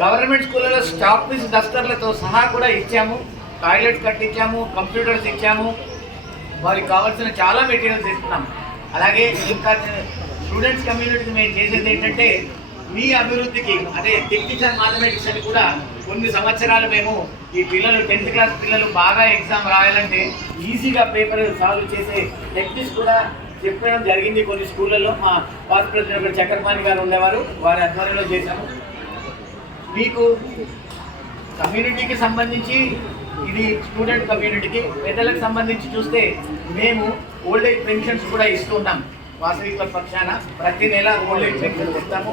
Government స్కూళ్ళలో stock piece డస్టర్లతో సహా కూడా ఇచ్చాము, టాయిలెట్స్ కట్టించాము, కంప్యూటర్స్ ఇచ్చాము, వారికి కావాల్సిన చాలా మెటీరియల్స్ ఇస్తున్నాం. అలాగే ఇంకా స్టూడెంట్స్ కమ్యూనిటీకి మేము చేసేది ఏంటంటే మీ అభివృద్ధికి అంటే టెక్నికల్ మ్యాథమెటిక్స్ అని కూడా కొన్ని సంవత్సరాలు మేము ఈ పిల్లలు 10th క్లాస్ పిల్లలు బాగా ఎగ్జామ్ రాయాలంటే ఈజీగా పేపర్ సాల్వ్ చేసే టెక్నిక్స్ కూడా చెప్పడం జరిగింది కొన్ని స్కూళ్ళల్లో. మా పాస్ ప్రెసిడెంట్ చక్రపాణి గారు ఉండేవారు, వారి ఆధ్వర్యంలో చేశాము. మీకు కమ్యూనిటీకి సంబంధించి ఇది స్టూడెంట్ కమ్యూనిటీకి, పెద్దలకు సంబంధించి చూస్తే మేము ఓల్డ్ ఏజ్ పెన్షన్స్ కూడా ఇస్తున్నాం. వాసవిక పక్షాన ప్రతి నెల ఓల్డ్ ఏజ్ పెన్షన్స్ ఇస్తాము.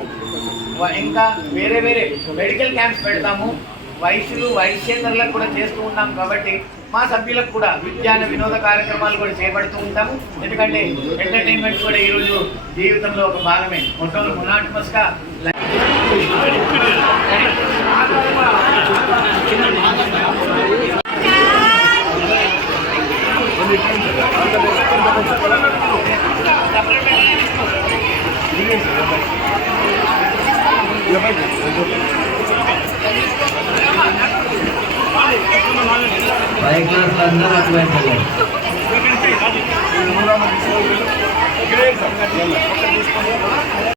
ఇంకా వేరే వేరే మెడికల్ క్యాంప్స్ పెడతాము. వైశ్యేతరులకు కూడా చేస్తూ ఉన్నాం. కాబట్టి మా సభ్యులకు కూడా విజ్ఞాన వినోద కార్యక్రమాలు కూడా చేపడుతూ ఉంటాము. ఎందుకంటే ఎంటర్టైన్మెంట్ కూడా ఈరోజు జీవితంలో ఒక భాగమే. మొత్తం మొనాటమస్గా అందరూ అటువైపు